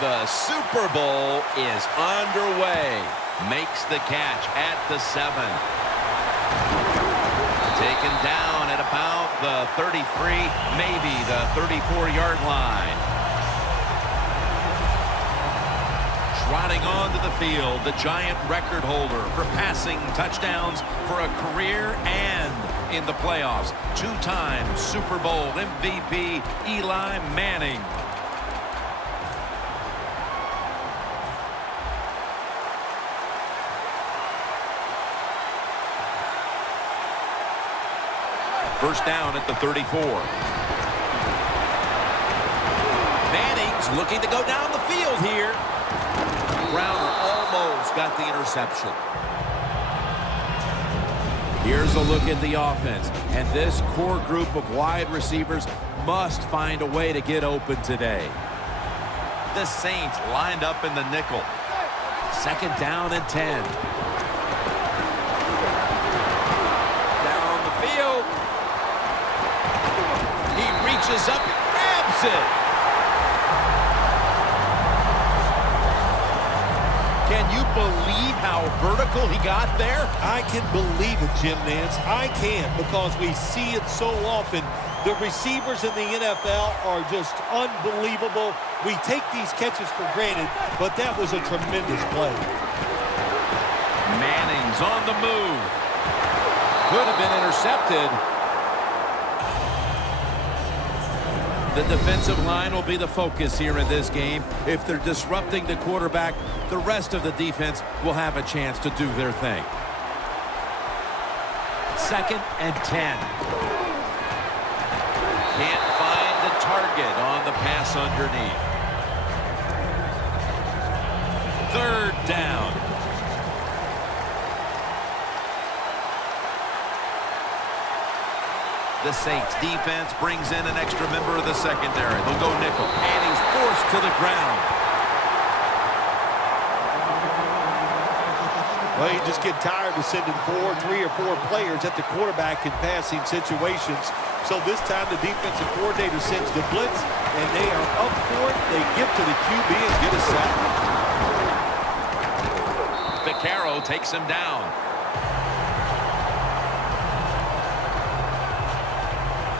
The Super Bowl is underway. Makes the catch at the 7. Taken down at about the 33, maybe the 34-yard line. Trotting onto the field, the Giant record holder for passing touchdowns for a career and in the playoffs. 2-time Super Bowl MVP Eli Manning. First down at the 34. Manning's looking to go down the field here. Browner almost got the interception. Here's a look at the offense. And this core group of wide receivers must find a way to get open today. The Saints lined up in the nickel. Second down and 10. Down the field. He reaches up and grabs it. Can you believe how vertical he got there? I can believe it, Jim Nance. I can, because we see it so often. The receivers in the NFL are just unbelievable. We take these catches for granted, but that was a tremendous play. Manning's on the move. Could have been intercepted. The defensive line will be the focus here in this game. If they're disrupting the quarterback, the rest of the defense will have a chance to do their thing. Second and 10. Can't find the target on the pass underneath. Third down. The Saints defense brings in an extra member of the secondary. They'll go nickel. And he's forced to the ground. Well, you just get tired of sending 3 or 4 players at the quarterback in passing situations. So this time the defensive coordinator sends the blitz, and they are up for it. They get to the QB and get a sack. Vaccaro takes him down.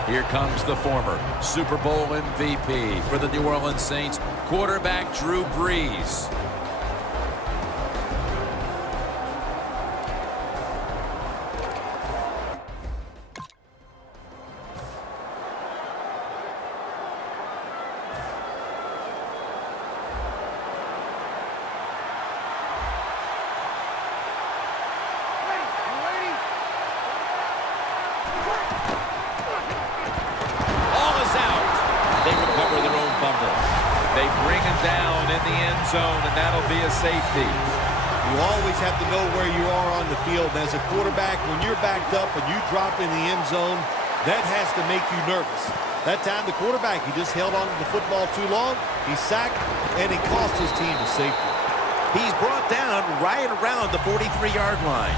Here comes the former Super Bowl MVP for the New Orleans Saints, quarterback Drew Brees. They bring him down in the end zone, and that'll be a safety. You always have to know where you are on the field. As a quarterback, when you're backed up and you drop in the end zone, that has to make you nervous. That time, the quarterback, he just held on to the football too long. He sacked, and he cost his team a safety. He's brought down right around the 43-yard line.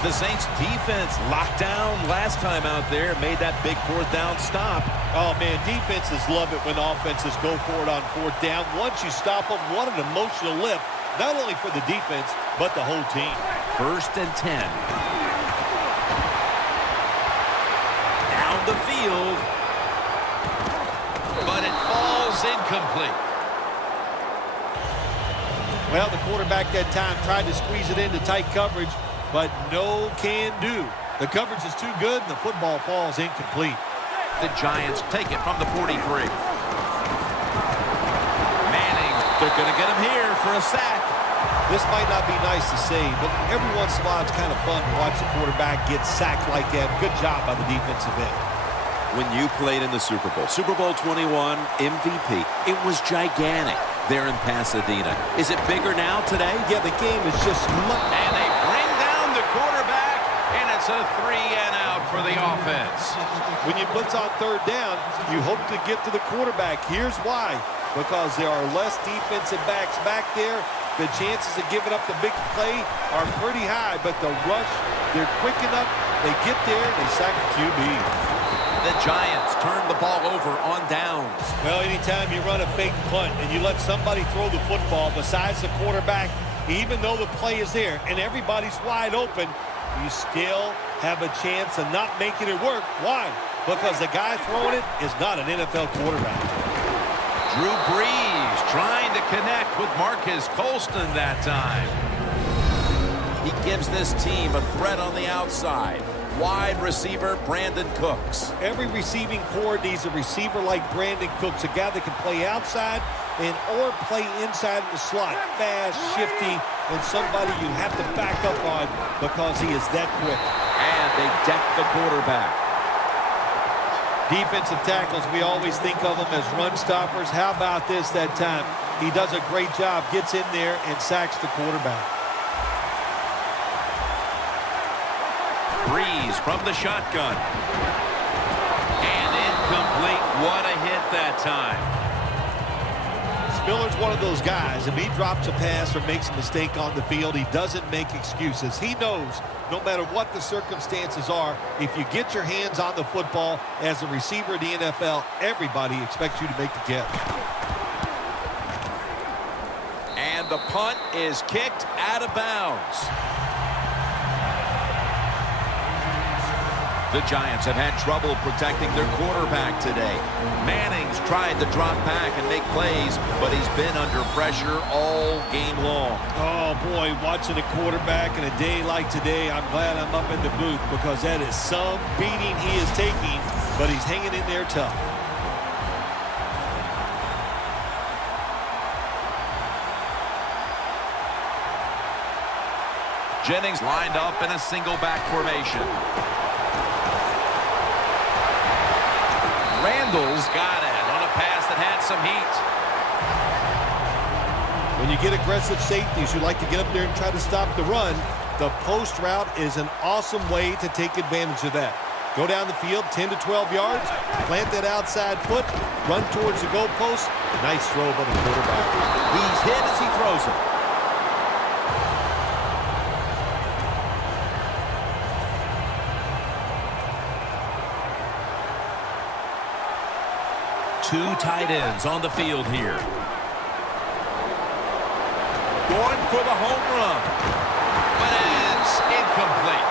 The Saints defense locked down last time out there, made that big 4th down stop. Oh, man, defenses love it when offenses go for it on 4th down. Once you stop them, what an emotional lift, not only for the defense, but the whole team. First and 10. Down the field. But it falls incomplete. Well, the quarterback that time tried to squeeze it into tight coverage, but no can do. The coverage is too good, and the football falls incomplete. The Giants take it from the 43. Manning, they're going to get him here for a sack. This might not be nice to say, but every once in a while it's kind of fun to watch the quarterback get sacked like that. Good job by the defensive end. When you played in the Super Bowl, Super Bowl 21 MVP, it was gigantic there in Pasadena. Is it bigger now today? Yeah, the game is just... And they bring down the quarterback, and it's a 3-and-out for the offense. When you blitz on 3rd down, you hope to get to the quarterback. Here's why. Because there are less defensive backs back there. The chances of giving up the big play are pretty high, but the rush, they're quick enough. They get there, and they sack the QB. The Giants turn the ball over on downs. Well, anytime you run a fake punt and you let somebody throw the football besides the quarterback, even though the play is there and everybody's wide open, you still have a chance of not making it work. Why? Because the guy throwing it is not an NFL quarterback. Drew Brees trying to connect with Marcus Colston that time. He gives this team a threat on the outside. Wide receiver Brandon Cooks. Every receiving core needs a receiver like Brandon Cooks, a guy that can play outside and or play inside of the slot. Fast, shifty, and somebody you have to back up on because he is that quick. And they deck the quarterback. Defensive tackles, we always think of them as run stoppers. How about this that time? He does a great job, gets in there and sacks the quarterback. Brees from the shotgun. And incomplete. What a hit that time. Spiller's one of those guys. If he drops a pass or makes a mistake on the field, he doesn't make excuses. He knows no matter what the circumstances are, if you get your hands on the football as a receiver in the NFL, everybody expects you to make the catch. And the punt is kicked out of bounds. The Giants have had trouble protecting their quarterback today. Manning's tried to drop back and make plays, but he's been under pressure all game long. Oh, boy, watching a quarterback in a day like today, I'm glad I'm up in the booth because that is some beating he is taking, but he's hanging in there tough. Jennings lined up in a single back formation. Randall's got it on a pass that had some heat. When you get aggressive safeties, you like to get up there and try to stop the run. The post route is an awesome way to take advantage of that. Go down the field 10 to 12 yards, plant that outside foot, run towards the goalpost. Nice throw by the quarterback. He's hit as he throws it. Two tight ends on the field here. Going for the home run. But it's incomplete.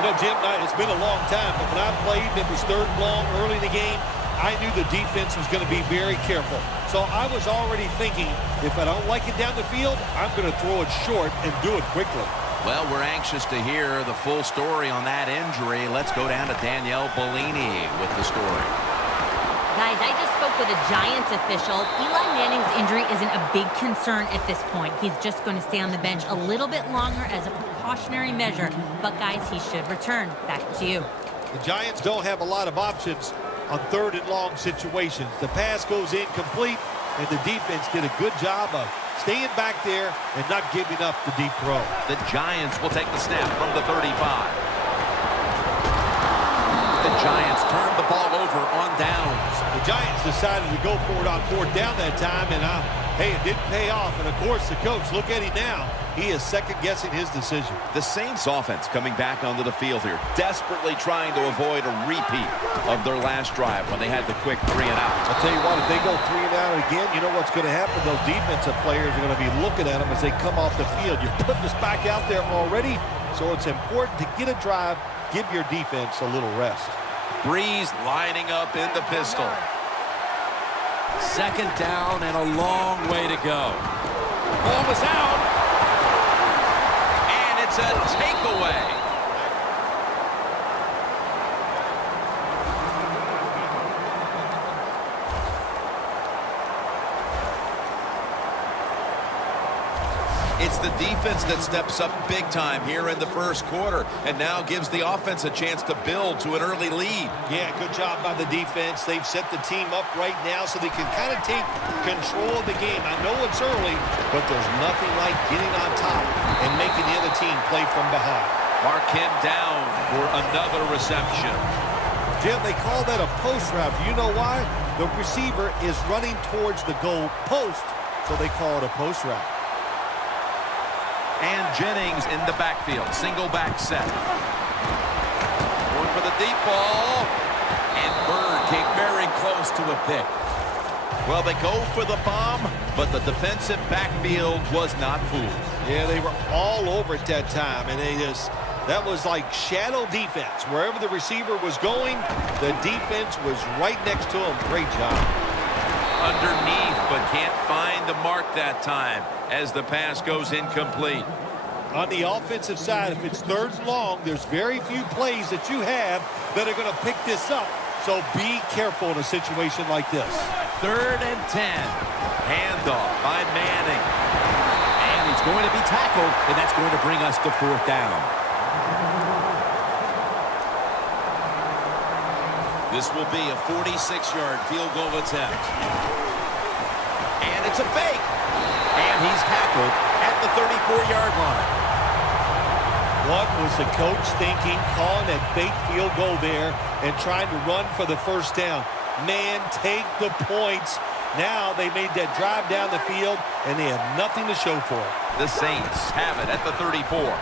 You know, Jim, it's been a long time, but when I played, it was third and long early in the game. I knew the defense was going to be very careful. So I was already thinking, if I don't like it down the field, I'm going to throw it short and do it quickly. Well, we're anxious to hear the full story on that injury. Let's go down to Danielle Bellini with the story. Guys, I just spoke with a Giants official. Eli Manning's injury isn't a big concern at this point. He's just going to stay on the bench a little bit longer as a precautionary measure. But, guys, he should return. Back to you. The Giants don't have a lot of options on third and long situations. The pass goes incomplete, and the defense did a good job of staying back there and not giving up the deep throw. The Giants will take the snap from the 35. The Giants turned the ball over on downs. The Giants decided to go for it on fourth down that time, and hey, it didn't pay off. And, of course, the coach, look at him now. He is second-guessing his decision. The Saints offense coming back onto the field here, desperately trying to avoid a repeat of their last drive when they had the quick 3 and out. I'll tell you what, if they go 3 and out again, you know what's going to happen? Those defensive players are going to be looking at them as they come off the field. You're putting us back out there already, so it's important to get a drive, give your defense a little rest. Brees lining up in the pistol. Second down and a long way to go. Ball is out. And it's a takeaway. It's the defense that steps up big time here in the first quarter and now gives the offense a chance to build to an early lead. Yeah, good job by the defense. They've set the team up right now so they can kind of take control of the game. I know it's early, but there's nothing like getting on top and making the other team play from behind. Mark him down for another reception. Jim, they call that a post route. Do you know why? The receiver is running towards the goal post, so they call it a post route. And Jennings in the backfield. Single back set. Going for the deep ball. And Bird came very close to a pick. Well, they go for the bomb, but the defensive backfield was not fooled. Yeah, they were all over at that time, and that was like shadow defense. Wherever the receiver was going, the defense was right next to him. Great job. Underneath, but can't find the mark that time as the pass goes incomplete. On the offensive side, if it's 3rd and long, there's very few plays that you have that are going to pick this up. So be careful in a situation like this. 3rd and 10. Handoff by Manning. And he's going to be tackled, and that's going to bring us to 4th down. This will be a 46-yard field goal attempt. And it's a fake. And he's tackled at the 34-yard line. What was the coach thinking, calling that fake field goal there and trying to run for the 1st down? Man, take the points. Now they made that drive down the field, and they have nothing to show for it. The Saints have it at the 34.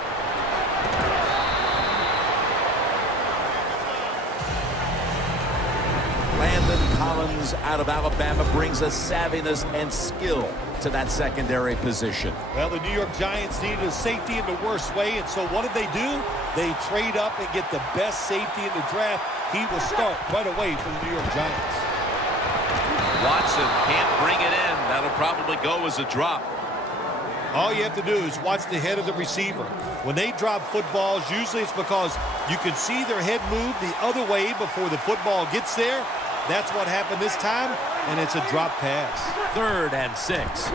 Landon Collins out of Alabama brings a savviness and skill to that secondary position. Well, the New York Giants needed a safety in the worst way, and so what did they do? They trade up and get the best safety in the draft. He will start right away for the New York Giants. Watson can't bring it in. That'll probably go as a drop. All you have to do is watch the head of the receiver. When they drop footballs, usually it's because you can see their head move the other way before the football gets there. That's what happened this time, and it's a drop pass. 3rd and 6. The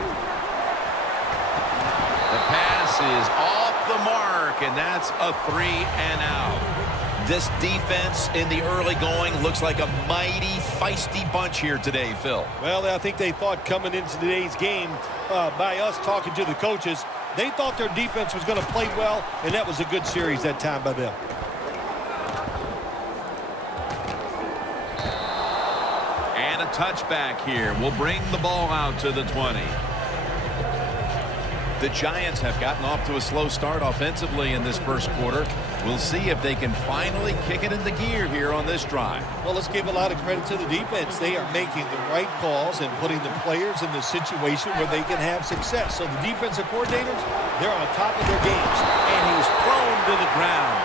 pass is off the mark, and that's a 3 and out. This defense in the early going looks like a mighty feisty bunch here today, Phil. Well, I think they thought coming into today's game, by us talking to the coaches, they thought their defense was going to play well, and that was a good series that time by them. And a touchback here will bring the ball out to the 20. The Giants have gotten off to a slow start offensively in this 1st quarter. We'll see if they can finally kick it into gear here on this drive. Well, let's give a lot of credit to the defense. They are making the right calls and putting the players in the situation where they can have success. So the defensive coordinators, they're on top of their games. And he's thrown to the ground.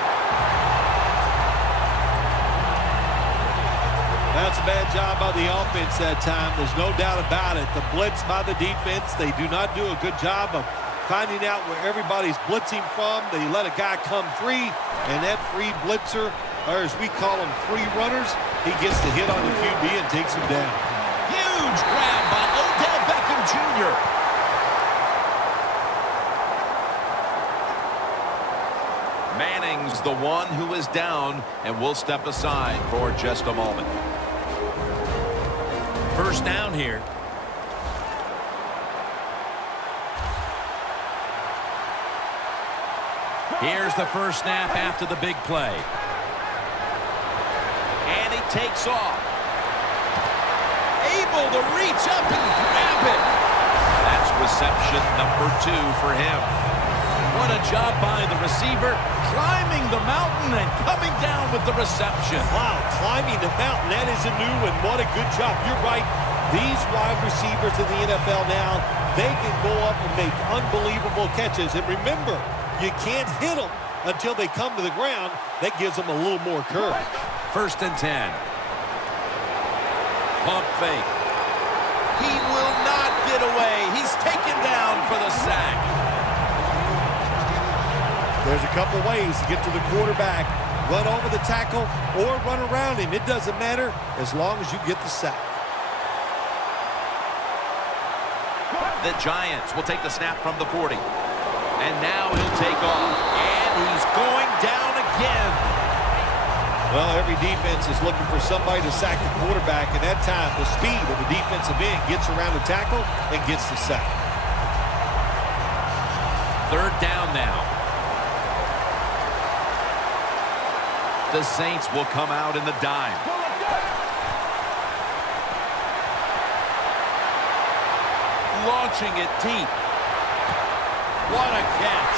That's a bad job by the offense that time. There's no doubt about it. The blitz by the defense, they do not do a good job of finding out where everybody's blitzing from. They let a guy come free, and that free blitzer, or as we call them, free runners, he gets the hit on the QB and takes him down. Huge grab by Odell Beckham Jr. Manning's the one who is down, and we'll step aside for just a moment. 1st down here. Here's the 1st snap after the big play. And he takes off. Able to reach up and grab it. That's reception number 2 for him. What a job by the receiver, climbing the mountain and coming down with the reception. Wow, climbing the mountain, that is a new one. What a good job. You're right. These wide receivers in the NFL now, they can go up and make unbelievable catches. And remember, you can't hit them until they come to the ground. That gives them a little more courage. 1st and 10. Pump fake. He will not get away. He's taken down for the sack. There's a couple ways to get to the quarterback. Run over the tackle or run around him. It doesn't matter as long as you get the sack. The Giants will take the snap from the 40. And now he'll take off. And he's going down again. Well, every defense is looking for somebody to sack the quarterback. And that time, the speed of the defensive end gets around the tackle and gets the sack. 3rd down now. The Saints will come out in the dime. Launching it deep. What a catch.